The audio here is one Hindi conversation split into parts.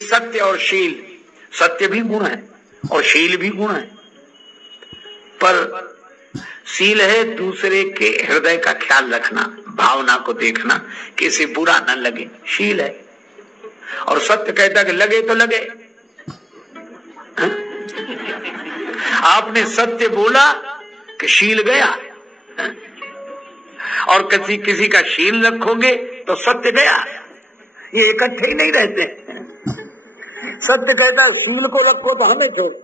सत्य और शील, सत्य भी गुण है और शील भी गुण है, पर शील है दूसरे के हृदय का ख्याल रखना, भावना को देखना कि इसे बुरा न लगे, शील है। और सत्य कहता कि लगे तो लगे। हा? आपने सत्य बोला कि शील गया, हा? और किसी का शील रखोगे तो सत्य गया। ये इकट्ठे ही नहीं रहते। सत्य कहता है शील को रखो तो हमें छोड़ो,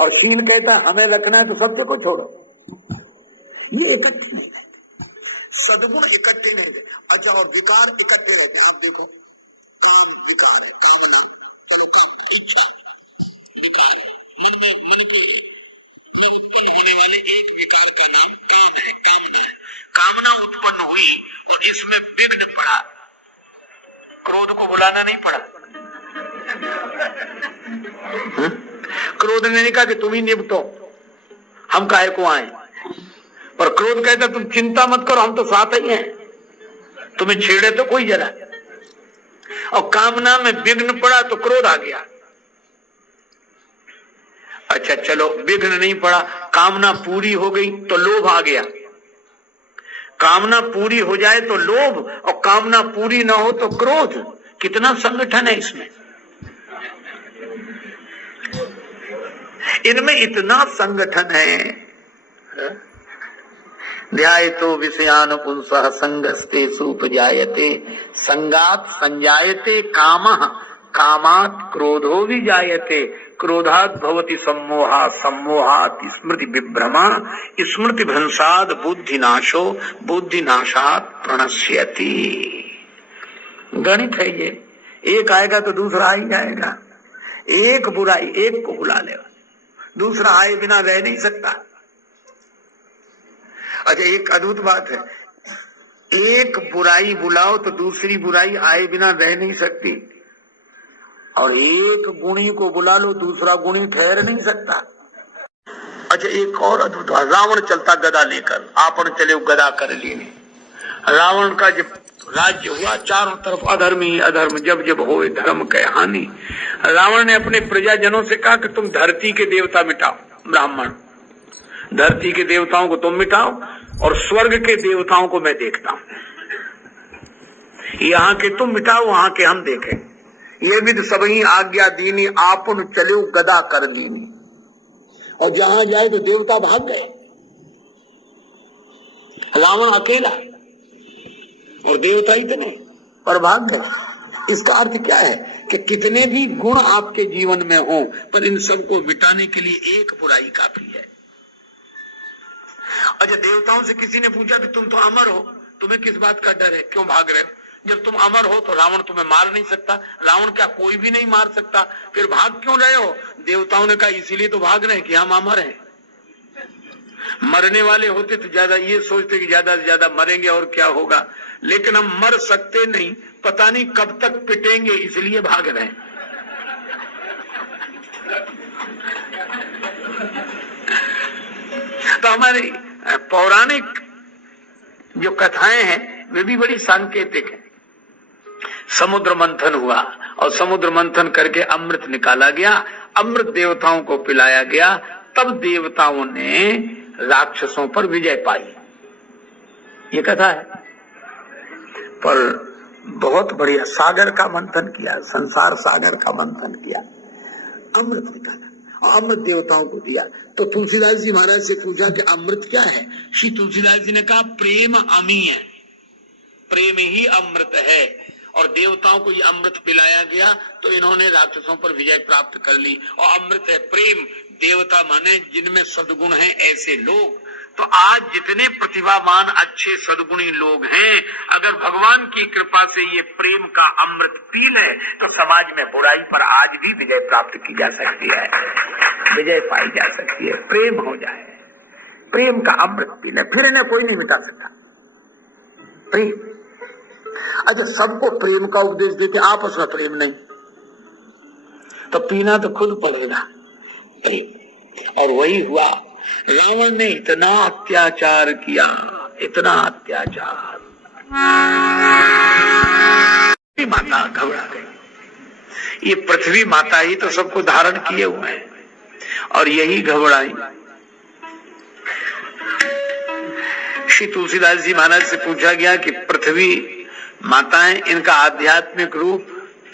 और शील कहता है हमें रखना है तो सत्य को छोड़ो। ये इकट्ठे नहीं रहते, सद्गुण इकट्ठे नहीं रहते। अच्छा, और विकार इकट्ठे रहते हैं। आप देखो, काम विकार, कामना, इच्छा, विकार, मन के उत्पन्न होने वाले एक विकार का नाम काम है, कामना है। कामना उत्पन्न हुई और इसमें विघ्न पड़ा, क्रोध को बुलाना नहीं पड़ा। क्रोध ने कहा कि तुम ही निपटो, हम काहे को आए, पर क्रोध कहता तुम चिंता मत करो, हम तो साथ ही हैं, तुम्हें छेड़े तो कोई जरा। और कामना में विघ्न पड़ा तो क्रोध आ गया। अच्छा चलो, विघ्न नहीं पड़ा, कामना पूरी हो गई तो लोभ आ गया। कामना पूरी हो जाए तो लोभ, और कामना पूरी ना हो तो क्रोध। कितना संगठन है इसमें, इनमें इतना संगठन है। ध्यायतो विषयान पुंसः संगस्तेषु उपजायते, संगात संजायते कामः, कामात् क्रोधो विजायते, क्रोधात् भवति सम्मोहा, सम्मोहात् स्मृति विभ्रमा, स्मृति भ्रंशात् बुद्धिनाशो, बुद्धिनाशात् प्रणश्यति। गणित है ये, एक आएगा तो दूसरा आ ही जाएगा। एक बुराई एक को बुला लेगा, दूसरा आए बिना रह नहीं सकता। अच्छा, एक अद्भुत बात है, एक बुराई बुलाओ तो दूसरी बुराई आए बिना रह नहीं सकती, और एक गुणी को बुला लो दूसरा गुणी ठहर नहीं सकता। अच्छा, एक और अद्भुत बात, रावण चलता गदा लेकर, आपन चले गदा कर लेने। रावण का जब राज्य हुआ, चारों तरफ अधर्म ही अधर्म, जब जब होए धर्म के हानि। रावण ने अपने प्रजाजनों से कहा कि तुम धरती के देवता मिटाओ, ब्राह्मण, धरती के देवताओं को तुम मिटाओ और स्वर्ग के देवताओं को मैं देखता हूं। यहाँ के तुम मिटाओ, वहां के हम देखें। ये भी तो सबही आज्ञा दीनी, आपन चलो गदा कर लीनी। और जहां जाए तो देवता भाग गए, रावण अकेला और देवता इतने, पर भाग गए। इसका अर्थ क्या है कि कितने भी गुण आपके जीवन में हो, पर इन सबको मिटाने के लिए एक बुराई काफी है। अच्छा, देवताओं से किसी ने पूछा कि तुम तो अमर हो, तुम्हें किस बात का डर है, क्यों भाग रहे हो? जब तुम अमर हो तो रावण तुम्हें मार नहीं सकता। रावण क्या कोई भी नहीं मार सकता, फिर भाग क्यों रहे हो? देवताओं ने कहा इसीलिए तो भाग रहे हैं कि हम अमर हैं। मरने वाले होते तो ज्यादा ये सोचते कि ज्यादा से ज्यादा मरेंगे और क्या होगा, लेकिन हम मर सकते नहीं, पता नहीं कब तक पिटेंगे, इसलिए भाग रहे हैं। तो हमारी पौराणिक जो कथाएं हैं वे भी बड़ी सांकेतिक है। समुद्र मंथन हुआ और समुद्र मंथन करके अमृत निकाला गया, अमृत देवताओं को पिलाया गया, तब देवताओं ने राक्षसों पर विजय पाई। ये कथा है। पर बहुत बढ़िया सागर का मंथन किया, संसार सागर का मंथन किया, अमृत निकाला और अमृत देवताओं को दिया। तो तुलसीदास जी महाराज से पूछा कि अमृत क्या है? श्री तुलसीदास जी ने कहा प्रेम अमी है, प्रेम ही अमृत है। और देवताओं को ये अमृत पिलाया गया तो इन्होंने राक्षसों पर विजय प्राप्त कर ली। और अमृत है प्रेम, देवता माने जिनमें सद्गुण है ऐसे लोग। तो आज जितने प्रतिभावान अच्छे सद्गुणी लोग हैं, अगर भगवान की कृपा से ये प्रेम का अमृत पी ले तो समाज में बुराई पर आज भी विजय प्राप्त की जा सकती है, विजय पाई जा सकती है। प्रेम हो जाए, प्रेम का अमृत पी ले, फिर इन्हें कोई नहीं मिटा सकता। प्रेम, अच्छा सबको प्रेम का उपदेश देते, आपस में प्रेम नहीं, तो पीना तो खुद पड़ेगा प्रेम। और वही हुआ, रावण ने इतना अत्याचार किया, इतना अत्याचार, माता घबरा गई। ये पृथ्वी माता ही तो सबको धारण किए हुए हैं और यही घबराई। श्री तुलसीदास जी महाराज से पूछा गया कि पृथ्वी माताएं, इनका आध्यात्मिक रूप,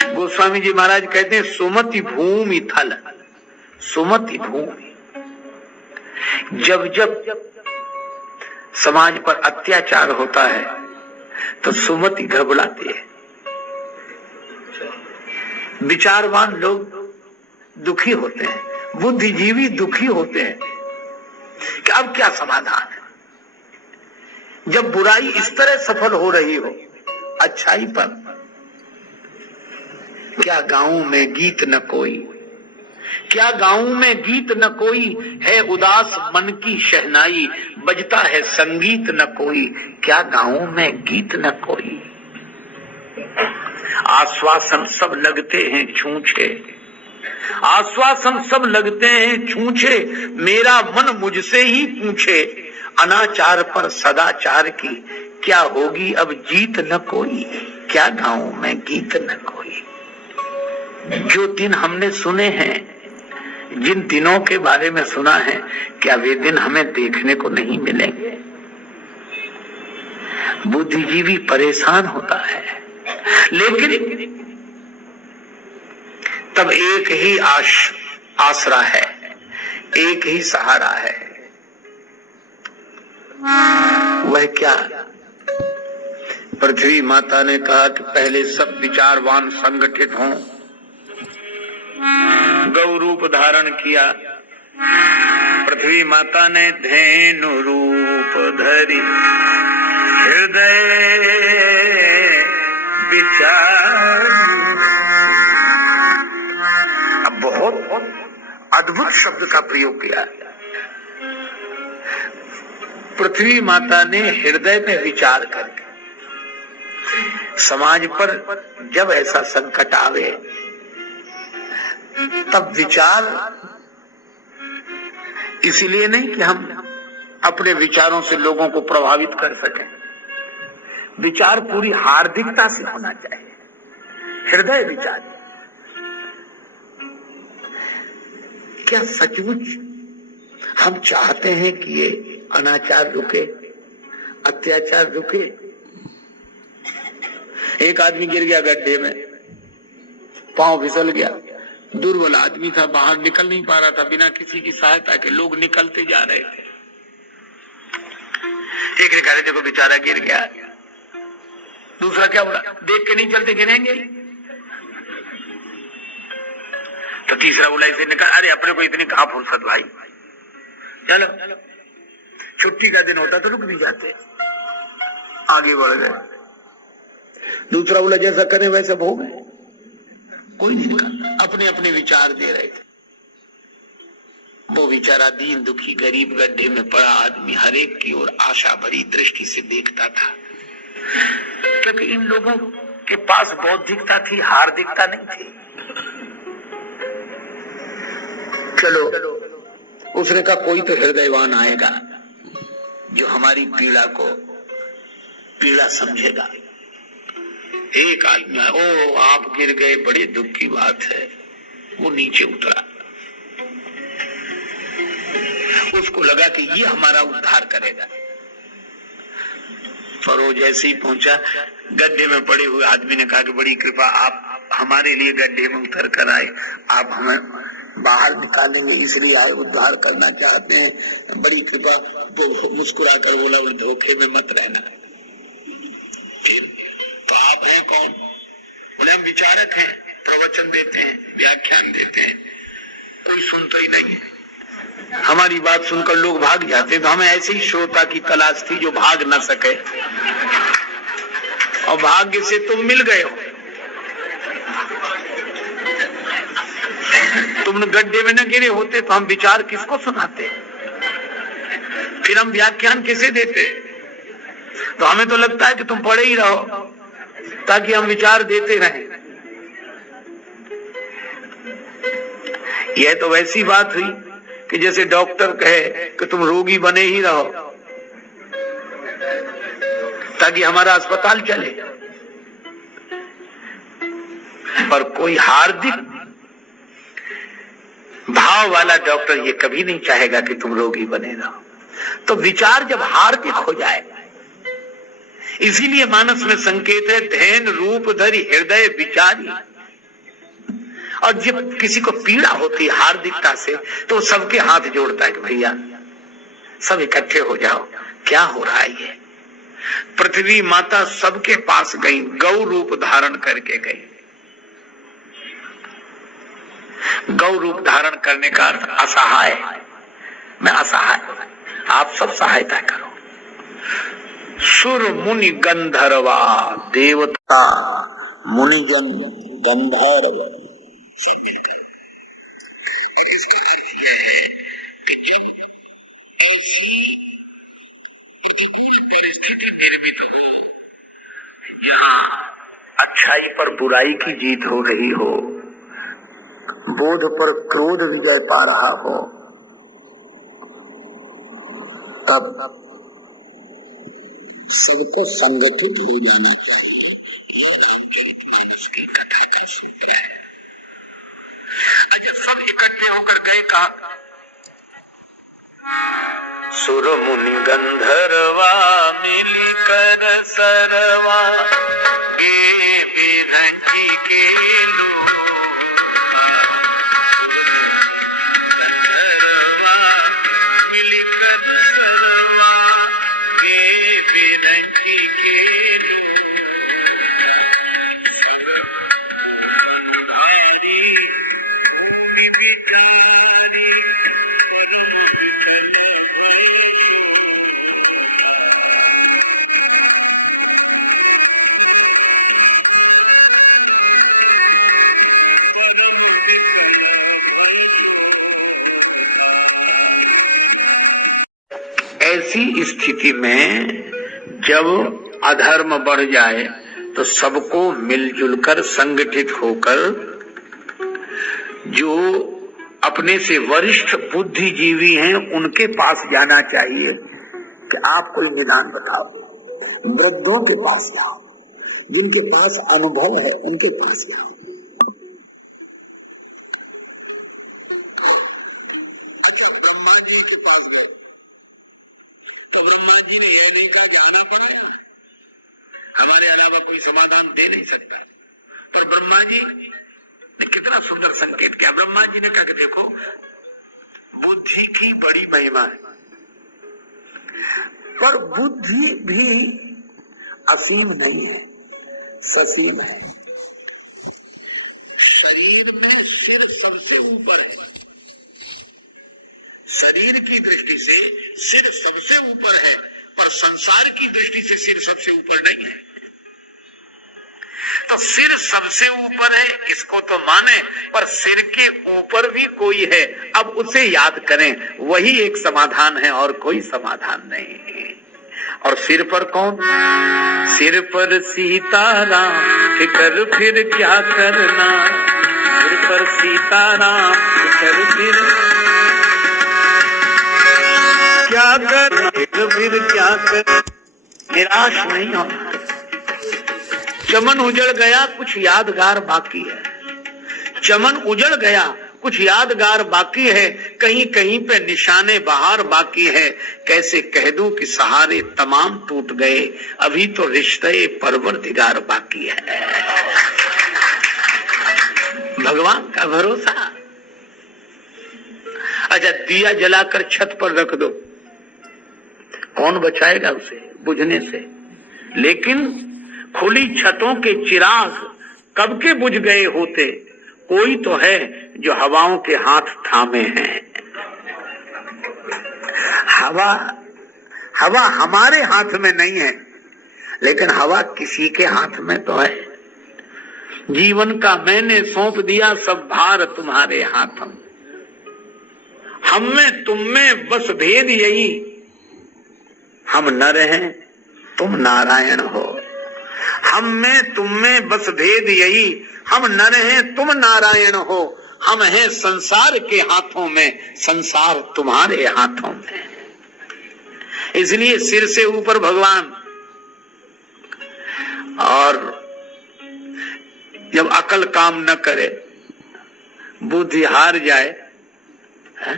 गोस्वामी जी महाराज कहते हैं सुमति भूमि थल, सुमति भूमि। जब जब समाज पर अत्याचार होता है तो सुमति घबराती है, विचारवान लोग दुखी होते हैं, बुद्धिजीवी दुखी होते हैं कि अब क्या समाधान है। जब बुराई इस तरह सफल हो रही हो अच्छाई पर, क्या गाँव में गीत न कोई, क्या गाँव में गीत न कोई, है उदास मन की शहनाई, बजता है संगीत न कोई, क्या गाँव में गीत न कोई। आश्वासन सब लगते हैं छूछे, आश्वासन सब लगते हैं छूछे, मेरा मन मुझसे ही पूछे, अनाचार पर सदाचार की क्या होगी अब जीत न कोई, क्या गाँव में गीत न कोई। जो दिन हमने सुने हैं, जिन दिनों के बारे में सुना है, क्या वे दिन हमें देखने को नहीं मिलेंगे। बुद्धिजीवी परेशान होता है, लेकिन तब एक ही आसरा है, एक ही सहारा है। वह क्या? पृथ्वी माता ने कहा कि पहले सब विचारवान संगठित हों, गौ रूप धारण किया। पृथ्वी माता ने धेनु रूप धरी, हृदय विचार। अब बहुत अद्भुत शब्द का प्रयोग किया। पृथ्वी माता ने हृदय में विचार करके, समाज पर जब ऐसा संकट आवे तब विचार, इसीलिए नहीं कि हम अपने विचारों से लोगों को प्रभावित कर सकें, विचार पूरी हार्दिकता से होना चाहिए, हृदय विचार। क्या सचमुच हम चाहते हैं कि ये अनाचार रुके, अत्याचार रुके? एक आदमी गिर गया गड्ढे में, पांव फिसल गया, दुर्बल आदमी था, बाहर निकल नहीं पा रहा था, बिना किसी की सहायता के लोग निकलते जा रहे थे। एक ने कहा देखो बेचारा गिर गया, दूसरा क्या बोला, देख के नहीं चलते गिरेंगे। तो तीसरा बोला, इसे निकल, अरे अपने को इतनी कहां फुर्सत भाई, चलो। छुट्टी का दिन होता तो रुक भी जाते, आगे बढ़ गए। दूसरा बोला जैसा करें वैसे भोगे, कोई नहीं निकला, अपने अपने विचार दे रहे थे। वो बेचारा दीन दुखी गरीब गड्ढे में पड़ा आदमी हर एक की ओर आशा भरी दृष्टि से देखता था, क्योंकि इन लोगों के पास बौद्धिकता थी, हार्दिकता नहीं थी। चलो, उसने कहा कोई तो हृदयवान आएगा जो हमारी पीड़ा समझेगा। एक आदमी, ओ आप गिर गए, बड़े दुख की बात है। वो नीचे उतरा, उसको लगा कि ये हमारा उद्धार करेगा। पर वो जैसे ही पहुंचा, गड्ढे में पड़े हुए आदमी ने कहा कि बड़ी कृपा, आप हमारे लिए गड्ढे में उतर कर आए, आप हमें बाहर निकालेंगे इसलिए आए, उद्धार करना चाहते हैं, बड़ी कृपा। वो मुस्कुरा कर बोला, धोखे में मत रहना। फिर तो आप हैं कौन? बोले हम विचारक हैं, प्रवचन देते हैं, व्याख्यान देते हैं, कोई सुनता ही नहीं है। हमारी बात सुनकर लोग भाग जाते, तो हमें ऐसे ही श्रोता की तलाश थी जो भाग न सके, और भाग्य से तुम मिल गए हो। तुम गड्ढे में न गिरे होते तो हम विचार किसको सुनाते, फिर हम व्याख्यान किसे देते? तो हमें तो लगता है कि तुम पढ़े ही रहो ताकि हम विचार देते रहें। यह तो वैसी बात हुई कि जैसे डॉक्टर कहे कि तुम रोगी बने ही रहो ताकि हमारा अस्पताल चले। पर कोई हार्दिक भाव वाला डॉक्टर ये कभी नहीं चाहेगा कि तुम रोगी बने रहो। तो विचार जब हार्दिक हो जाए, इसीलिए मानस में संकेत है, धैन रूप धरि हृदय विचारी। और जब किसी को पीड़ा होती है हार्दिकता से, तो सबके हाथ जोड़ता है कि भैया सब इकट्ठे हो जाओ, क्या हो रहा है ये। पृथ्वी माता सबके पास गई, गौ रूप धारण करके गई। गौ रूप धारण करने का अर्थ असहाय, मैं असहाय, आप सब सहायता करो। सुर मुनि गंधर्वा, देवता मुनिजन गंधर्व, अच्छाई पर बुराई की जीत हो रही हो, बोध पर क्रोध विजय पा रहा हो, तब सबको संगठित हो जाना चाहिए। सब इकट्ठे होकर गए का सुर मुनि गंधर्वा मिलकर सरवा, ये विरही के ऐसी स्थिति में जब अधर्म बढ़ जाए तो सबको मिलजुल कर संगठित होकर जो अपने से वरिष्ठ बुद्धिजीवी हैं उनके पास जाना चाहिए कि आप कोई निदान बताओ। वृद्धों के पास जाओ, जिनके पास अनुभव है उनके पास जाओ। अच्छा, ब्रह्मा जी के पास गए तो ब्रह्मा जी ने यह नहीं कहा जाना पड़ेगा, हमारे अलावा कोई समाधान दे नहीं सकता। पर ब्रह्मा जी ने कितना सुंदर संकेत किया। ब्रह्मा जी ने कहा कि देखो, बुद्धि की बड़ी महिमा है, पर बुद्धि भी असीम नहीं है, ससीम है। शरीर में सिर सबसे ऊपर है, शरीर की दृष्टि से सिर सबसे ऊपर है, पर संसार की दृष्टि से सिर सबसे ऊपर नहीं है। तो सिर सबसे ऊपर है इसको तो माने, पर सिर के ऊपर भी कोई है, अब उसे याद करें, वही एक समाधान है और कोई समाधान नहीं। और सिर पर कौन? सिर पर सीताराम, फिकर फिर क्या करना, सिर पर सीताराम, फिकर फिर क्या करना, फिर क्या कर, निराश नहीं होना। चमन उजड़ गया, कुछ यादगार बाकी है। चमन उजड़ गया, कुछ यादगार बाकी है, कहीं कहीं पे निशाने बहार बाकी है। कैसे कह दूं कि सहारे तमाम टूट गए, अभी तो रिश्ते परवरदिगार बाकी है। भगवान का भरोसा। अच्छा, दिया जलाकर छत पर रख दो, कौन बचाएगा उसे बुझने से? लेकिन खुली छतों के चिराग कब के बुझ गए होते, कोई तो है जो हवाओं के हाथ थामे हैं। हवा हमारे हाथ में नहीं है, लेकिन हवा किसी के हाथ में तो है। जीवन का मैंने सौंप दिया सब भार तुम्हारे हाथों, हम में तुम में बस भेद यही, हम नर हैं तुम नारायण हो। हम में तुम में बस भेद यही, हम नर हैं तुम नारायण हो। हम हैं संसार के हाथों में, संसार तुम्हारे हाथों में। इसलिए सिर से ऊपर भगवान। और जब अकल काम न करे, बुद्धि हार जाए, है?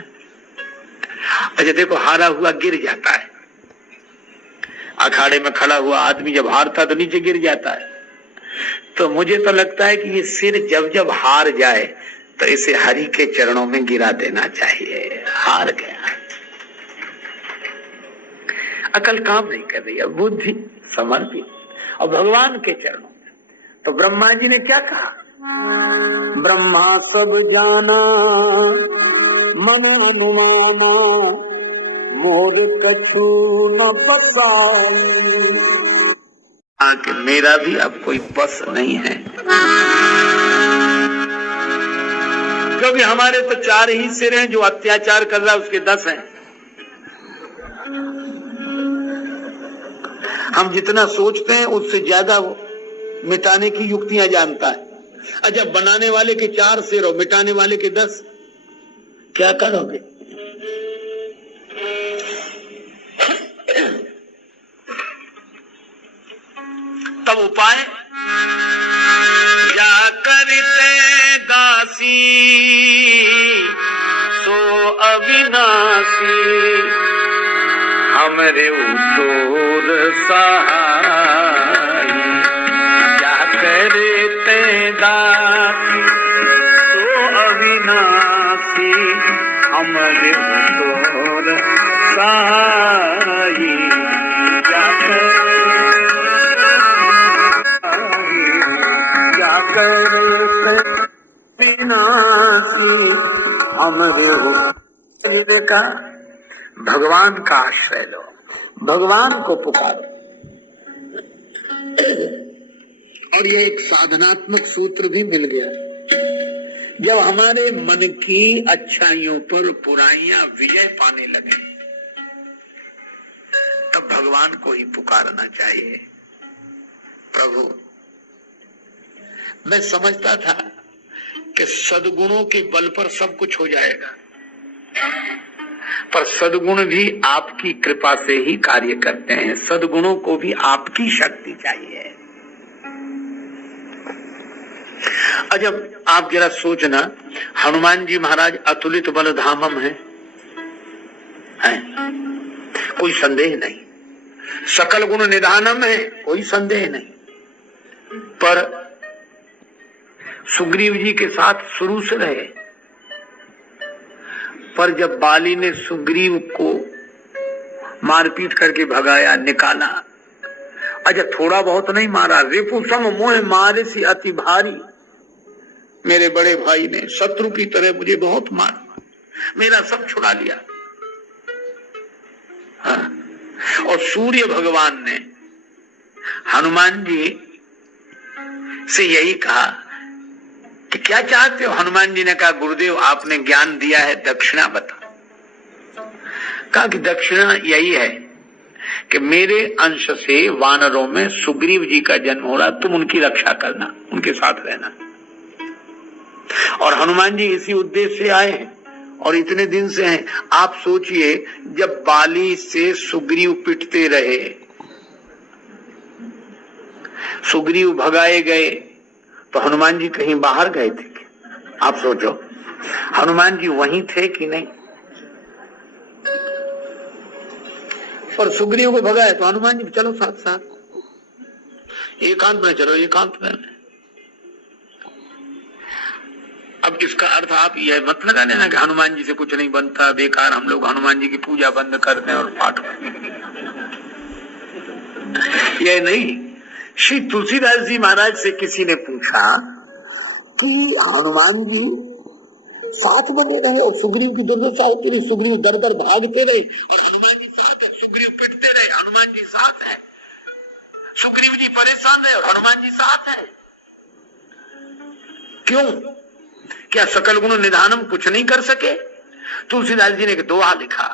अच्छा देखो, हारा हुआ गिर जाता है। अखाड़े में खड़ा हुआ आदमी जब हारता तो नीचे गिर जाता है। तो मुझे तो लगता है कि ये सिर जब जब हार जाए तो इसे हरि के चरणों में गिरा देना चाहिए। हार गया, अकल काम नहीं कर रही है, बुद्धि समर्पित, और भगवान के चरणों में। तो ब्रह्मा जी ने क्या कहा? ब्रह्मा सब जाना मन अनुमाना, मोर कछु न बसाई। कि मेरा भी अब कोई बस नहीं है, क्योंकि हमारे तो 4 ही सिर हैं, जो अत्याचार कर रहा है उसके 10 हैं। हम जितना सोचते हैं उससे ज्यादा वो मिटाने की युक्तियां जानता है। अच्छा, बनाने वाले के 4 सिर और मिटाने वाले के 10, क्या करोगे? तब उपाय, जा करते दासी सो अविनाशी, हमरे उतोर सहाय। जा करते दासी सो अविनाशी, हमरे उतोर सहाय। विनाशी हमरे हो का। भगवान का आश्रय लो, भगवान को पुकारो। और ये एक साधनात्मक सूत्र भी मिल गया। जब हमारे मन की अच्छाइयों पर बुराइयां विजय पाने लगे, तब भगवान को ही पुकारना चाहिए। प्रभु, मैं समझता था कि सद्गुणों के बल पर सब कुछ हो जाएगा, पर सद्गुण भी आपकी कृपा से ही कार्य करते हैं। सद्गुणों को भी आपकी शक्ति चाहिए। अजब, आप जरा सोचना, हनुमान जी महाराज अतुलित बल धामम है, कोई संदेह नहीं। सकल गुण निधानम है, कोई संदेह नहीं। पर सुग्रीव जी के साथ शुरू से रहे, पर जब बाली ने सुग्रीव को मारपीट करके भगाया, निकाला, अच्छा थोड़ा बहुत नहीं मारा, रिपुसम मोह मारे सी अति भारी। मेरे बड़े भाई ने शत्रु की तरह मुझे बहुत मारा, मेरा सब छुड़ा लिया। हाँ। और सूर्य भगवान ने हनुमान जी से यही कहा कि क्या चाहते हो? हनुमान जी ने कहा, गुरुदेव आपने ज्ञान दिया है, दक्षिणा बताओ। कहा कि दक्षिणा यही है कि मेरे अंश से वानरों में सुग्रीव जी का जन्म हो रहा, तुम उनकी रक्षा करना, उनके साथ रहना। और हनुमान जी इसी उद्देश्य से आए हैं और इतने दिन से हैं। आप सोचिए, जब बाली से सुग्रीव पिटते रहे, सुग्रीव भगाए गए, तो हनुमान जी कहीं बाहर गए थे? आप सोचो, हनुमान जी वहीं थे कि नहीं? और सुग्रीव को भगाए तो हनुमान जी चलो साथ साथ, एकांत में चलो, एकांत में। अब इसका अर्थ आप यह मत लगा लेना कि हनुमान जी से कुछ नहीं बनता, बेकार हम लोग हनुमान जी की पूजा बंद कर दें और पाठ करें। यह नहीं। श्री तुलसीदास जी महाराज से किसी ने पूछा कि हनुमान जी साथ बने रहे और सुग्रीव की दुर्दशा होती रही, सुग्रीव दर दर भागते रहे और हनुमान जी साथ है, सुग्रीव पिटते रहे, हनुमान जी साथ है, सुग्रीव जी परेशान रहे और हनुमान जी साथ है, क्यों? क्या सकल गुण निधानम कुछ नहीं कर सके? तुलसीदास जी ने एक दोहा लिखा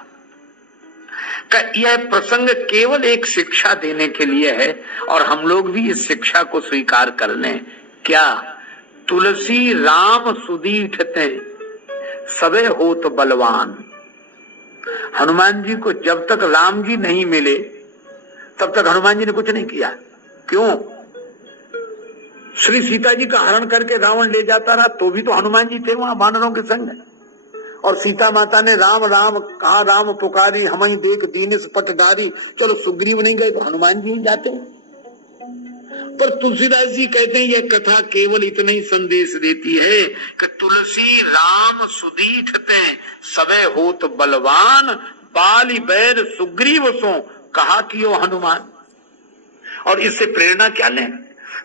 कि यह प्रसंग केवल एक शिक्षा देने के लिए है और हम लोग भी इस शिक्षा को स्वीकार कर लें। क्या? तुलसी राम सुदीठते सबे होत बलवान। हनुमान जी को जब तक राम जी नहीं मिले तब तक हनुमान जी ने कुछ नहीं किया। क्यों? श्री सीता जी का हरण करके रावण ले जाता रहा, तो भी तो हनुमान जी थे वहां वानरों के संग। और सीता माता ने राम राम कहा, राम पुकारी हमई देख दीनिस पटधारी। चलो सुग्रीव नहीं गए तो हनुमान जी ही जाते। पर तुलसीदास जी कहते हैं यह कथा केवल इतना ही संदेश देती है कि तुलसी राम सुदीठते सबे होत बलवान, बाली बैर सुग्रीव सो कहा कियो हनुमान। और इससे प्रेरणा क्या लें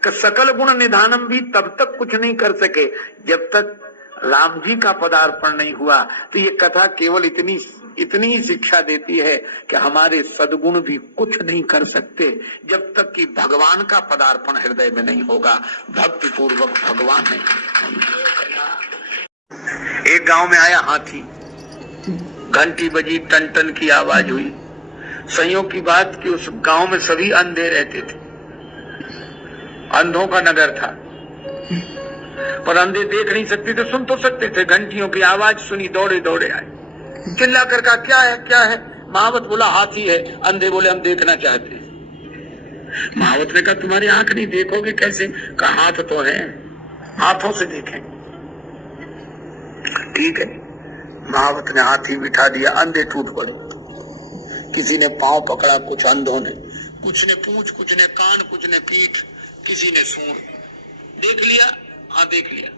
कि सकल गुण निधानम भी तब तक कुछ नहीं कर सके जब तक राम जी का पदार्पण नहीं हुआ। तो ये कथा केवल इतनी ही शिक्षा देती है कि हमारे सद्गुण भी कुछ नहीं कर सकते जब तक कि भगवान का पदार्पण हृदय में नहीं होगा, भक्ति पूर्वक भगवान नहीं। एक गांव में आया हाथी, घंटी बजी, टन टन की आवाज हुई। संयोग की बात कि उस गांव में सभी अंधे रहते थे, अंधों का नगर था, पर अंधे देख नहीं सकते थे, सुन तो सकते थे। घंटियों की आवाज सुनी, दौड़े दौड़े आए, चिल्ला कर कहा क्या है क्या है। महावत बोला हाथी है। अंधे बोले हम देखना चाहते हैं। महावत ने कहा तुम्हारी आंख नहीं, देखोगे कैसे? कहा हाथ तो है, हाथों से देखें। ठीक है, महावत ने हाथी बिठा दिया, अंधे टूट पड़े। किसी ने पांव पकड़ा, कुछ अंधों ने, कुछ ने पूंछ, कुछ ने कान, कुछ ने पीठ, किसी ने सूंड। देख लिया? हाँ देख लिया।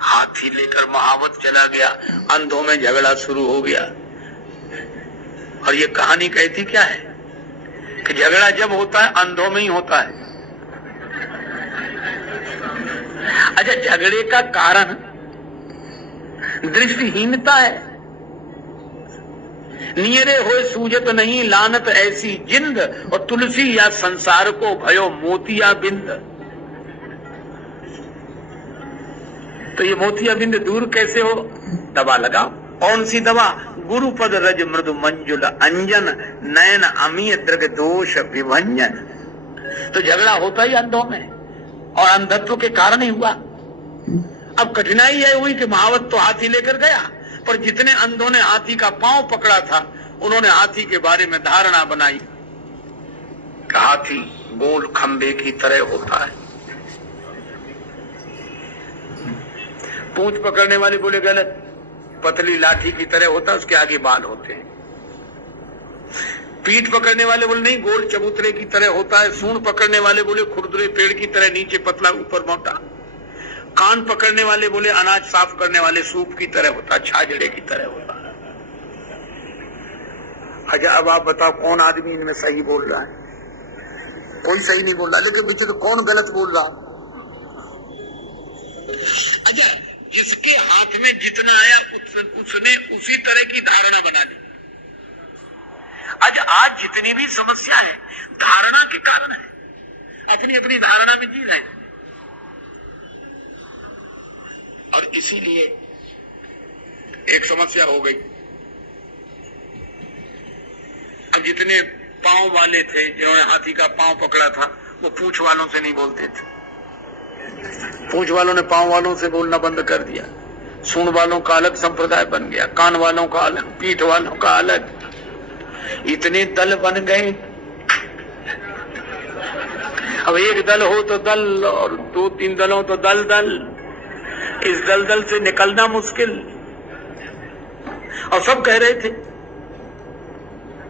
हाथी लेकर महावत चला गया, अंधों में झगड़ा शुरू हो गया। और ये कहानी कहती क्या है कि झगड़ा जब होता है अंधों में ही होता है। अच्छा, झगड़े का कारण दृष्टिहीनता है। नियरे होए सूझत नहीं लानत ऐसी जिंद, और तुलसी या संसार को भयो मोतिया बिंद। तो ये मोतिया बिंद दूर कैसे हो? दवा लगाओ। कौन सी दवा? गुरुपद रज मृदु मंजुल अंजन, नयन अमीय दृग दोष विभंजन। तो झगड़ा होता ही अंधों में, और अंधत्व के कारण ही हुआ। अब कठिनाई यह हुई कि महावत तो हाथी लेकर गया, पर जितने अंधों ने हाथी का पांव पकड़ा था उन्होंने हाथी के बारे में धारणा बनाई कि हाथी गोल खंबे की तरह होता है। पूंछ पकड़ने वाले बोले गलत, पतली लाठी की तरह होता है, उसके आगे बाल होते हैं। पीठ पकड़ने वाले बोले नहीं, गोल चबूतरे की तरह होता है। सूंड पकड़ने वाले बोले खुरदुरे पेड़ की तरह, नीचे पतला ऊपर मोटा। कान पकड़ने वाले बोले अनाज साफ करने वाले सूप की तरह होता, छाजड़े की तरह होता। अच्छा, अब आप बताओ कौन आदमी इनमें सही बोल रहा है? कोई सही नहीं बोल रहा, लेकिन बीच में कौन गलत बोल रहा? अच्छा, जिसके हाथ में जितना आया उसने उसी तरह की धारणा बना ली। आज जितनी भी समस्या है धारणा के कारण है, अपनी अपनी धारणा में जी रहे हैं। और इसीलिए एक समस्या हो गई। अब जितने पांव वाले थे, जिन्होंने हाथी का पांव पकड़ा था, वो पूंछ वालों से नहीं बोलते थे। पूंछ वालों ने पांव वालों से बोलना बंद कर दिया। सूंड वालों का अलग संप्रदाय बन गया, कान वालों का अलग, पीठ वालों का अलग। इतने दल बन गए। अब एक दल हो तो दल, और दो तीन दल हो तो दल दल। इस दलदल से निकलना मुश्किल। और सब कह रहे थे,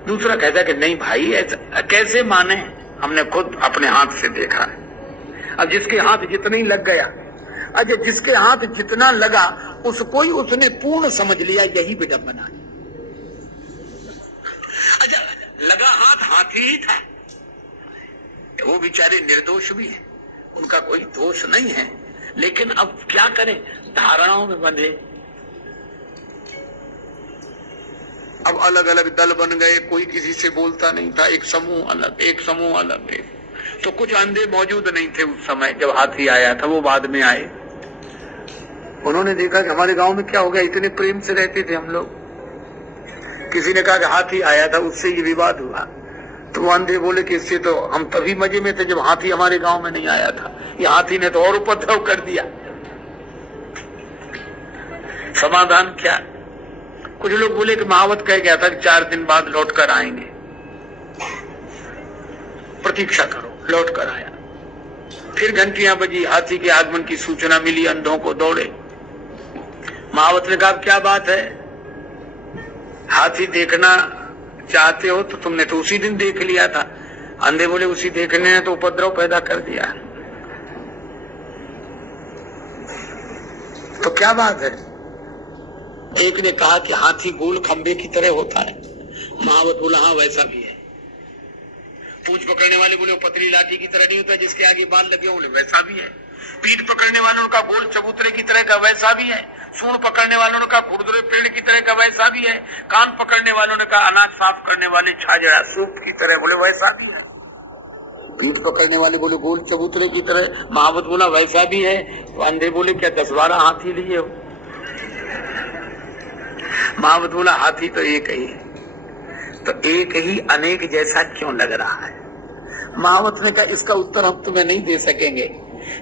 दूसरा कहता कि नहीं भाई ऐसा कैसे माने, हमने खुद अपने हाथ से देखा है। अब जिसके हाथ जितना ही लग गया, अच्छा जिसके हाथ जितना लगा उसको ही उसने पूर्ण समझ लिया, यही विडंबना है। अच्छा, लगा हाथ हाथी ही था, वो बेचारे निर्दोष भी है, उनका कोई दोष नहीं है, लेकिन अब क्या करें, धारणाओं में बंधे। अब अलग अलग दल बन गए, कोई किसी से बोलता नहीं था, एक समूह अलग, एक समूह अलग। तो कुछ अंधे मौजूद नहीं थे उस समय जब हाथी आया था, वो बाद में आए। उन्होंने देखा कि हमारे गांव में क्या हो गया, इतने प्रेम से रहते थे हम लोग। किसी ने कहा कि हाथी आया था, उससे ये विवाद हुआ। तो वो अंधे बोले कि इससे तो हम तभी मजे में थे जब हाथी हमारे गांव में नहीं आया था, ये हाथी ने तो और उपद्रव कर दिया। समाधान क्या? कुछ लोग बोले कि महावत कह गया था कि 4 दिन बाद लौट कर आएंगे, प्रतीक्षा करो। लौट कर आया, फिर घंटियां बजी, हाथी के आगमन की सूचना मिली, अंधों को दौड़े। महावत ने कहा क्या बात है, हाथी देखना चाहते हो तो तुमने तो उसी दिन देख लिया था। अंधे बोले उसी देखने ने तो उपद्रव पैदा कर दिया, तो क्या बात है। एक ने कहा कि हाथी गोल खंबे की तरह होता है। महावत बोला हाँ वैसा भी है। पूंछ पकड़ने वाले बोले पतली लाठी की तरह नहीं होता जिसके आगे बाल लगे होंगे, वैसा भी है। पीठ पकड़ने वालों का गोल चबूतरे की तरह का, वैसा भी है। सूंड पकड़ने वालों ने कहा खुरदुरे पेड़ की तरह का, वैसा भी है। कान पकड़ने वालों ने कहा अनाज साफ करने वाले छाजड़ा सूप की तरह, बोले वैसा भी है। पीठ पकड़ने वाले बोले गोल चबूतरे की तरह। महावत बोला वैसा भी है। तो अंधे बोले क्या 10-12 हाथी लिए हो? महावत बोला हाथी तो एक ही है। तो एक ही अनेक जैसा क्यों लग रहा है? महावत ने कहा इसका उत्तर हम तुम्हें नहीं दे सकेंगे,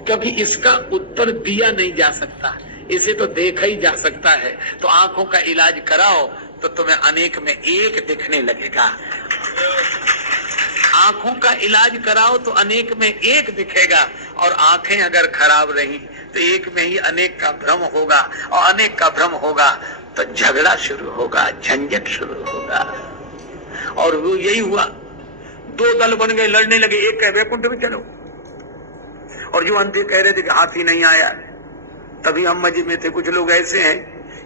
क्योंकि इसका उत्तर दिया नहीं जा सकता, इसे तो देखा ही जा सकता है। तो आंखों का इलाज कराओ तो तुम्हें अनेक में एक दिखने लगेगा। आंखों का इलाज कराओ तो अनेक में एक दिखेगा, और आंखें अगर खराब रही तो एक में ही अनेक का भ्रम होगा, और अनेक का भ्रम होगा तो झगड़ा शुरू होगा, झंझट शुरू होगा। और वो यही हुआ, 2 दल बन गए, लड़ने लगे। एक कह वैकुंठ में चलो, और जो अंधे कह रहे थे कि हाथी नहीं आया, तभी हम मजे में थे। कुछ लोग ऐसे हैं,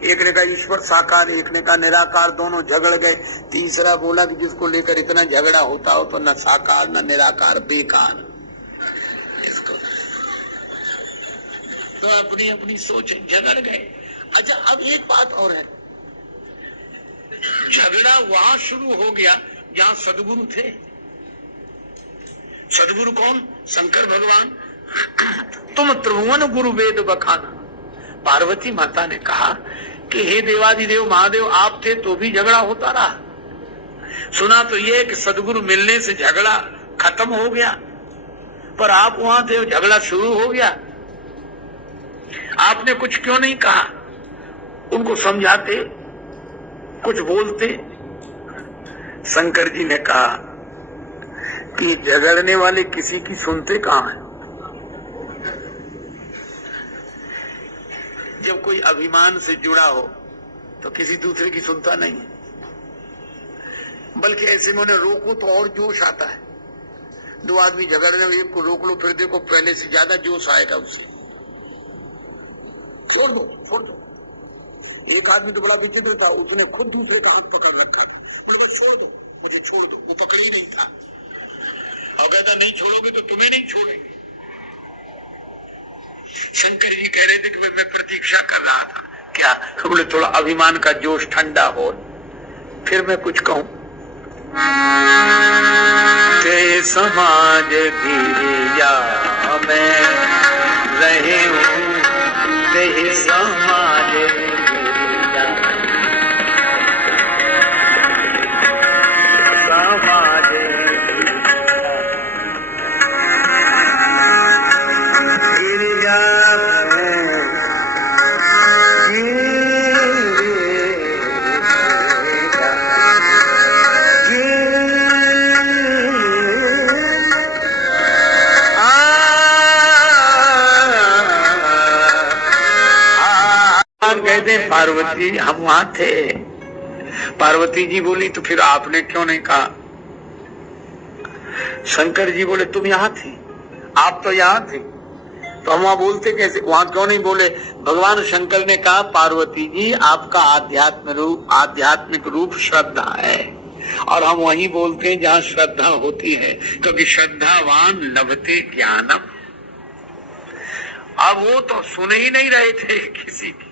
एक ने कहा ईश्वर साकार, एक ने कहा निराकार, दोनों झगड़ गए। तीसरा बोला कि जिसको लेकर इतना झगड़ा होता हो तो न साकार न निराकार, बेकार। इसको तो अपनी अपनी सोच, झगड़ गए। अच्छा अब एक बात और है, झगड़ा वहां शुरू हो गया जहां सदगुरु थे। सदगुरु कौन? शंकर भगवान। तुम त्रिभुवन गुरु वेद बखाना। पार्वती माता ने कहा कि हे देवादिदेव महादेव, आप थे तो भी झगड़ा होता रहा। सुना तो ये कि सदगुरु मिलने से झगड़ा खत्म हो गया, पर आप वहां थे, झगड़ा शुरू हो गया। आपने कुछ क्यों नहीं कहा? उनको समझाते, कुछ बोलते। शंकर जी ने कहा कि झगड़ने वाले किसी की सुनते कहां है? जब कोई अभिमान से जुड़ा हो तो किसी दूसरे की सुनता नहीं है, बल्कि ऐसे में उन्हें रोको तो और जोश आता है। 2 आदमी झगड़ रहे हो, एक को रोक लो, फिर देखो पहले से ज्यादा जोश आएगा उसे। छोड़ दो, छोड़ दो। एक आदमी तो बड़ा विचित्र था, उसने खुद दूसरे का हाथ पकड़ रखा था। बोले बस छोड़ दो, मुझे छोड़ दो। वो पकड़ ही नहीं था, और कहता नहीं छोड़ोगे तो तुम्हें नहीं छोड़ेंगे। शंकर जी कह रहे थे कि मैं प्रतीक्षा कर रहा था। क्या? बोले थोड़ा अभिमान का जोश ठंडा हो, फिर मैं कुछ कहूं। ते समाज गिरिया में रहे हूं, ते समाज गिरिया, समाज गिरिया कहते पार्वती हम वहां थे। पार्वती जी बोली तो फिर आपने क्यों नहीं कहा? शंकर जी बोले तुम यहाँ थी, आप तो यहाँ थे, तो हम वहां बोलते कैसे? वहां क्यों नहीं बोले? भगवान शंकर ने कहा पार्वती जी आपका आध्यात्मिक रूप श्रद्धा है, और हम वहीं बोलते हैं जहां श्रद्धा होती है, क्योंकि श्रद्धावान लभते ज्ञानम। अब वो तो सुन ही नहीं रहे थे किसी की,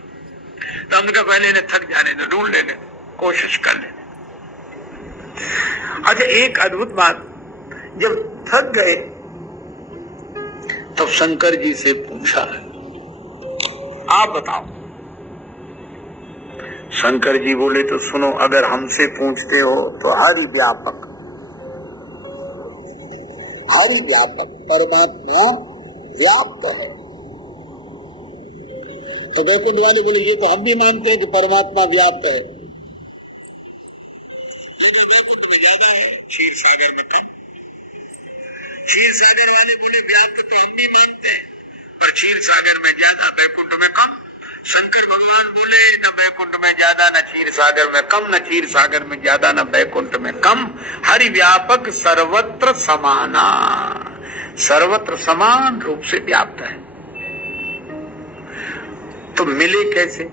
तो हमने कहा पहले इन्हें थक जाने दो, ढूंढ लेने, कोशिश कर लेने। अच्छा एक अद्भुत बात, जब थक गए तब शंकर जी से पूछा आप बताओ। शंकर जी बोले तो सुनो, अगर हमसे पूछते हो तो हरि व्यापक परमात्मा व्याप्त है। तो वैकुंठ वाले बोले ये तो हम भी मानते हैं कि परमात्मा व्याप्त है, ये जो वैकुंठ में ज्यादा है, क्षीर सागर में कम। क्षीर सागर वाले बोले व्याप्त तो हम भी मानते हैं, पर क्षीर सागर में ज्यादा, वैकुंठ में कम। शंकर भगवान बोले न वैकुंठ में ज्यादा, न क्षीर सागर में कम, न क्षीर सागर में ज्यादा, न वैकुंठ में कम। हरि व्यापक सर्वत्र समाना, सर्वत्र समान रूप से व्याप्त है। तो मिले कैसे?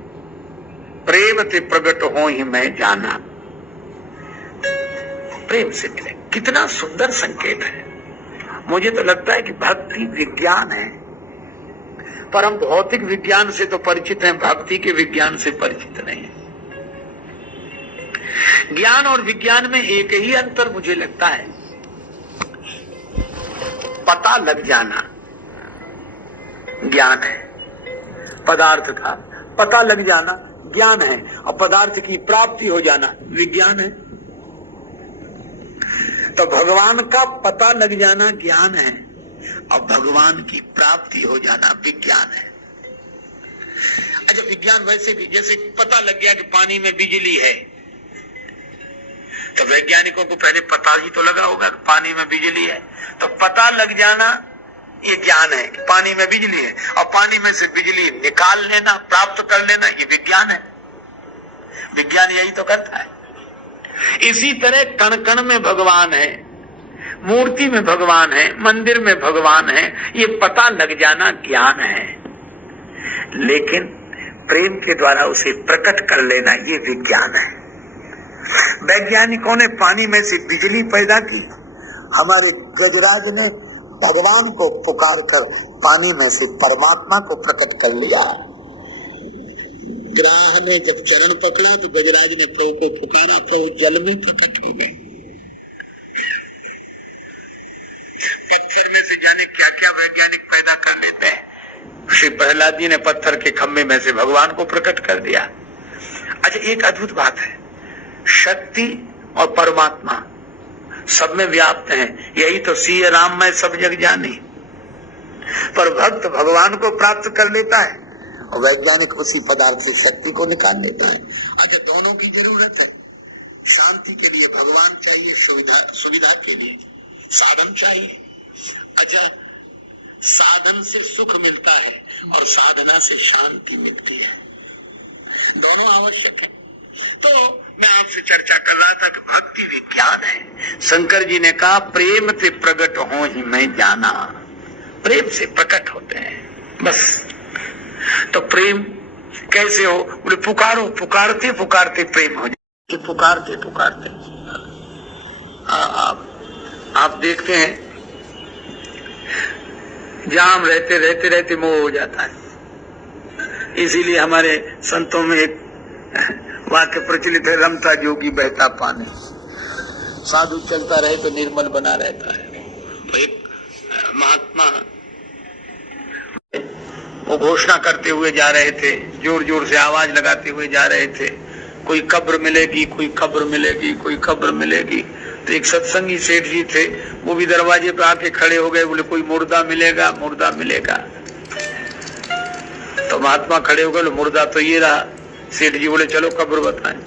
प्रेम से प्रकट हो ही मैं जाना, प्रेम से मिले। कितना सुंदर संकेत है। मुझे तो लगता है कि भक्ति विज्ञान है, पर हम भौतिक विज्ञान से तो परिचित हैं, भक्ति के विज्ञान से परिचित नहीं है। ज्ञान और विज्ञान में एक ही अंतर मुझे लगता है, पता लग जाना ज्ञान है, पदार्थ का पता लग जाना ज्ञान है, और पदार्थ की प्राप्ति हो जाना विज्ञान है। तो भगवान का पता लग जाना ज्ञान है, और भगवान की प्राप्ति हो जाना विज्ञान है। अच्छा, विज्ञान वैसे भी, जैसे पता लग गया कि पानी में बिजली है, तो वैज्ञानिकों को पहले पता ही तो लगा होगा कि पानी में बिजली है। तो पता लग जाना ये ज्ञान है कि पानी में बिजली है, और पानी में से बिजली निकाल लेना, प्राप्त कर लेना, ये विज्ञान है। विज्ञान यही तो करता है। इसी तरह कण कण में भगवान है, मूर्ति में भगवान है, मंदिर में भगवान है, ये पता लग जाना ज्ञान है। लेकिन प्रेम के द्वारा उसे प्रकट कर लेना ये विज्ञान है। वैज्ञानिकों ने पानी में से बिजली पैदा की, हमारे गजराज ने भगवान को पुकार कर पानी में से परमात्मा को प्रकट कर लिया। ग्राह ने जब चरण पकड़ा तो गजराज ने प्रभु को पुकारा, प्रभु जल में प्रकट हो गए। पत्थर में से जाने क्या क्या वैज्ञानिक पैदा कर लेते हैं। श्री प्रहलाद जी ने पत्थर के खम्भे में से भगवान को प्रकट कर दिया। अच्छा, एक अद्भुत बात है, शक्ति और परमात्मा सब में व्याप्त हैं, यही तो सिय राम में सब जग जानी। पर भक्त भगवान को प्राप्त कर लेता है और वैज्ञानिक उसी पदार्थ से शक्ति को निकाल लेता है। अच्छा, दोनों की जरूरत है। शांति के लिए भगवान चाहिए, सुविधा के लिए साधन चाहिए। अच्छा, साधन से सुख मिलता है और साधना से शांति मिलती है, दोनों आवश्यक है। तो मैं आपसे चर्चा कर रहा था कि भक्ति विज्ञान है। शंकर जी ने कहा प्रेम से प्रकट हो ही मैं जाना, प्रेम से प्रकट होते हैं बस। तो प्रेम कैसे हो? बोले पुकारो, पुकारते पुकारते प्रेम हो जाए, पुकारते पुकारते। आप देखते हैं जाम रहते रहते रहते मोह हो जाता है। इसीलिए हमारे संतों में एक वाक्य प्रचलित है, रमता जोगी बहता पानी। साधु चलता रहे तो निर्मल बना रहता है। तो एक महात्मा वो घोषणा करते हुए जा रहे थे, जोर जोर से आवाज लगाते हुए जा रहे थे, कोई कब्र मिलेगी, कोई कब्र मिलेगी, कोई कब्र मिलेगी। तो एक सत्संगी सेठ जी थे, वो भी दरवाजे पे आके खड़े हो गए, बोले कोई मुर्दा मिलेगा, मुर्दा मिलेगा। तो महात्मा खड़े हो गए, मुर्दा तो ये रहा। सेठ जी बोले चलो कब्र बताएं।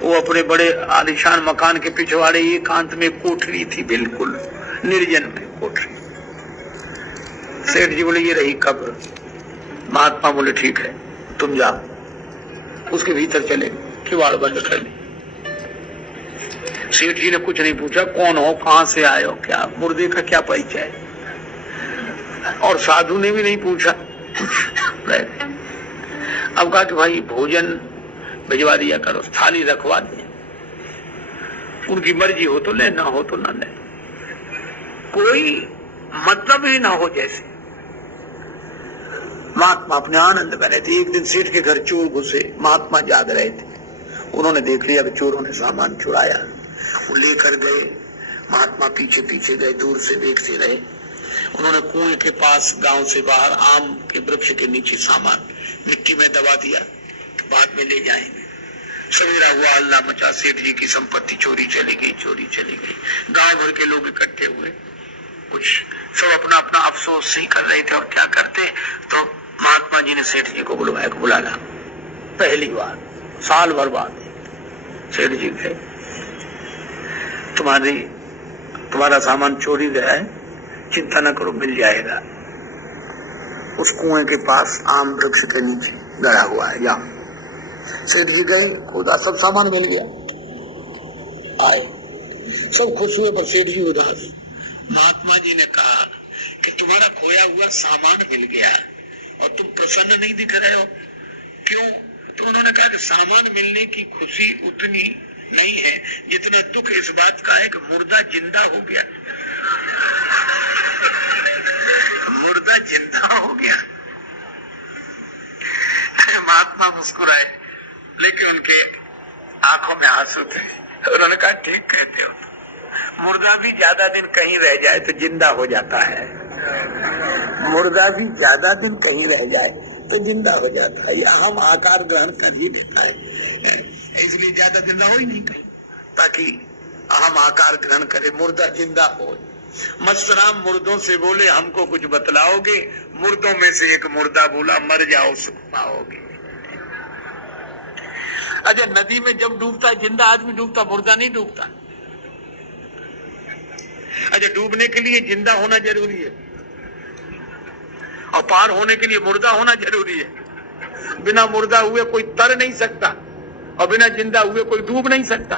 वो अपने बड़े आलीशान मकान के पिछवाड़े एकांत में कोठरी थी, बिल्कुल निर्जन में कोठरी। सेठ जी बोले ये रही कब्र। महात्मा बोले ठीक है तुम जाओ। उसके भीतर चले, किवाड़ बंद कर ली। सेठ जी ने कुछ नहीं पूछा, कौन हो, कहां से आए हो, क्या मुर्दे का क्या परिचय, और साधु ने भी नहीं पूछा। अब कहा कि भाई भोजन भिजवा दिया करो, थाली रखवा दिए, उनकी मर्जी हो तो ले, ना हो तो ना ले, कोई मतलब ही ना हो। जैसे महात्मा अपने आनंद में रहते। एक दिन सेठ के घर चोर घुसे, महात्मा जाग रहे थे, उन्होंने देख लिया कि चोरों ने सामान चुराया, वो लेकर गए। महात्मा पीछे पीछे गए, दूर से देखते रहे। उन्होंने कुएं के पास गांव से बाहर आम के वृक्ष के नीचे सामान मिट्टी में दबा दिया, बाद में ले जाएंगे। सवेरा हुआ, हल्ला मचा, सेठ जी की संपत्ति चोरी चली गई, चोरी चली गई। गांव भर के लोग इकट्ठे हुए, कुछ सब अपना अपना अफसोस ही कर रहे थे और क्या करते। तो महात्मा जी ने सेठ जी को बुलवाया, बुलाना। पहली बार साल भर बाद सेठ जी गए, तुम्हारी तुम्हारा सामान चोरी गया है, चिंता न करो, मिल जाएगा। उस कुएं के पास आम वृक्ष के नीचे गड़ा हुआ है। या सेठ जी गए, खोदा, सब सामान मिल गया। आए, सब खुश हुए, पर सेठ जी उदास। महात्मा जी ने कहा कि तुम्हारा खोया हुआ सामान मिल गया और तुम प्रसन्न नहीं दिख रहे हो, क्यों? तो उन्होंने कहा कि सामान मिलने की खुशी उतनी नहीं है जितना दुख इस बात का है कि मुर्दा जिंदा हो गया। मुर्दा जिंदा हो गया। महात्मा मुस्कुराए, लेकिन उनके आंखों में आंसू थे। उन्होंने कहा ठीक कहते हो, मुर्दा भी ज्यादा दिन कहीं रह जाए तो जिंदा हो जाता है। मुर्दा भी ज्यादा दिन कहीं रह जाए तो जिंदा हो जाता है, या हम आकार ग्रहण कर ही लेता है, इसलिए ज्यादा दिन रहो ही नहीं कहीं, ताकि हम आकार ग्रहण करें, मुर्दा जिंदा हो। मस्तराम मुर्दों से बोले हमको कुछ बतलाओगे? मुर्दों में से एक मुर्दा बोला मर जाओ सुख पाओगे। अच्छा, नदी में जब डूबता जिंदा आदमी डूबता, मुर्दा नहीं डूबता। अच्छा, डूबने के लिए जिंदा होना जरूरी है और पार होने के लिए मुर्दा होना जरूरी है। बिना मुर्दा हुए कोई तर नहीं सकता और बिना जिंदा हुए कोई डूब नहीं सकता।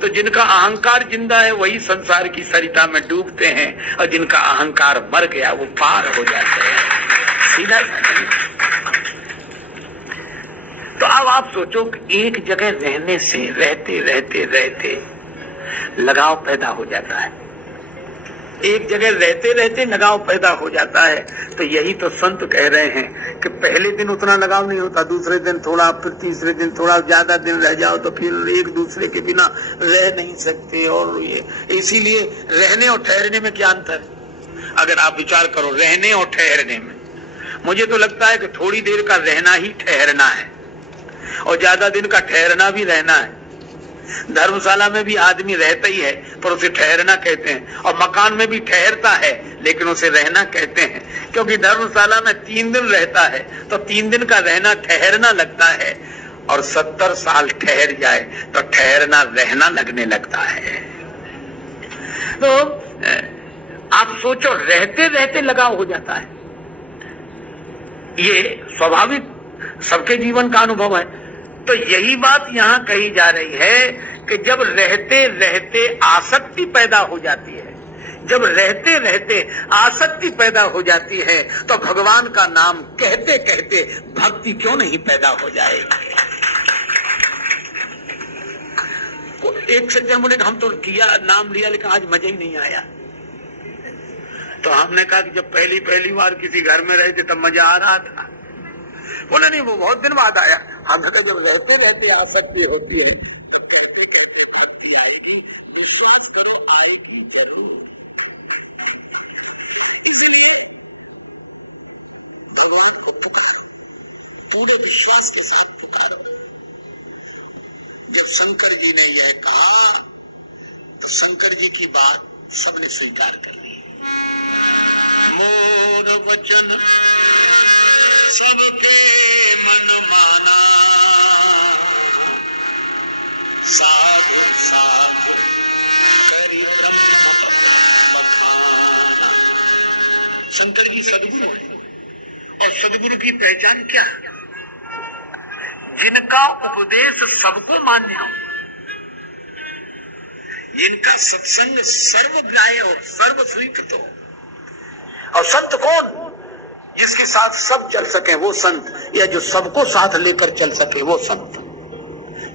तो जिनका अहंकार जिंदा है वही संसार की सरिता में डूबते हैं, और जिनका अहंकार मर गया वो पार हो जाते हैं। सीधा तो अब आप सोचो कि एक जगह रहने से रहते रहते रहते लगाव पैदा हो जाता है। एक जगह रहते रहते लगाव पैदा हो जाता है। तो यही तो संत कह रहे हैं कि पहले दिन उतना लगाव नहीं होता, दूसरे दिन थोड़ा, फिर तीसरे दिन थोड़ा, ज्यादा दिन रह जाओ तो फिर एक दूसरे के बिना रह नहीं सकते। और ये इसीलिए रहने और ठहरने में क्या अंतर है? अगर आप विचार करो रहने और ठहरने में, मुझे तो लगता है कि थोड़ी देर का रहना ही ठहरना है और ज्यादा दिन का ठहरना भी रहना है। धर्मशाला में भी आदमी रहता ही है पर उसे ठहरना कहते हैं, और मकान में भी ठहरता है लेकिन उसे रहना कहते हैं, क्योंकि धर्मशाला में 3 दिन रहता है तो 3 दिन का रहना ठहरना लगता है, और 70 साल ठहर जाए तो ठहरना रहना लगने लगता है। तो आप सोचो, रहते रहते लगाव हो जाता है। ये स्वाभाविक सबके जीवन का अनुभव है। तो यही बात यहाँ कही जा रही है कि जब रहते रहते आसक्ति पैदा हो जाती है, जब रहते रहते आसक्ति पैदा हो जाती है, तो भगवान का नाम कहते कहते भक्ति क्यों नहीं पैदा हो जाएगी? एक सज्जन बोले हम तो किया, नाम लिया, लेकिन आज मजा ही नहीं आया। तो हमने कहा कि जब पहली बार किसी घर में रहे थे तब मजा आ रहा था। बोले नहीं, वो बहुत दिन बाद आया। हमने कहा जब रहते रहते आसक्ति होती है तो कहते कहते भक्ति आएगी, विश्वास करो आएगी जरूर। इसलिए भगवान को पुकारो, पूरे विश्वास के साथ पुकारो। जब शंकर जी ने यह कहा तो शंकर जी की बात सबने स्वीकार कर ली। मोर वचन सबके मन माना, साधु साधु करी ब्रह्म बखाना। शंकर जी सदगुरु है, और सदगुरु की पहचान क्या है? जिनका उपदेश सबको मान्य हो, जिनका सत्संग सर्वग्राह्य हो, सर्व स्वीकृत हो। और संत कौन? जिसके साथ सब चल सके वो संत, या जो सबको साथ लेकर चल सके वो संत।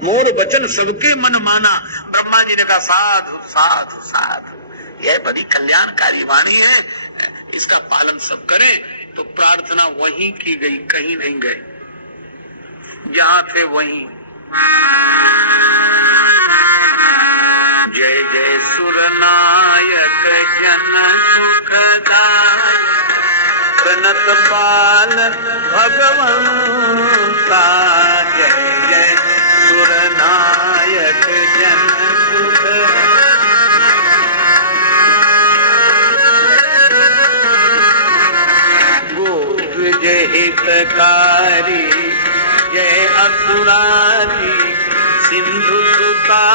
मोर वचन सबके मन माना, ब्रह्मा जी ने कहा साधु साधु साधु। यह बड़ी कल्याणकारी वाणी है, इसका पालन सब करें। तो प्रार्थना वहीं की गई, कहीं नहीं गए, जहां थे वहीं। जय जय सुरनायक जन सुखदायक, सनत पालक भगवंता। जय जय सुरनायक जन सुख, गोत्र जय हितकारी, जय असुरारी, सिंधु सुता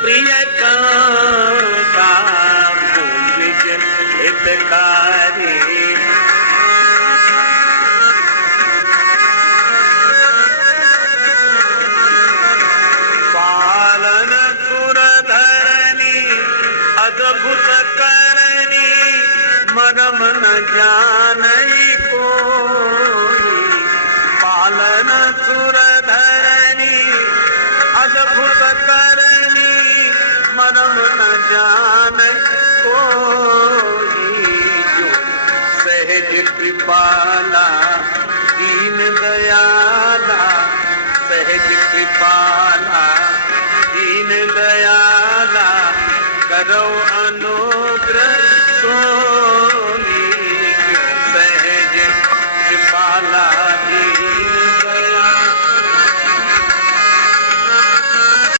प्रिय कांता। हितकारी। पालन सुरधरनी अद्भुत करनी मरम न जानई कोई। पालन सुरधरनी अद्भुत करनी मरम न जानई कोई। जो सहज कृपाला दीन दयाला, सहज कृपाला दीन दयाला, करो अनुग्रह सो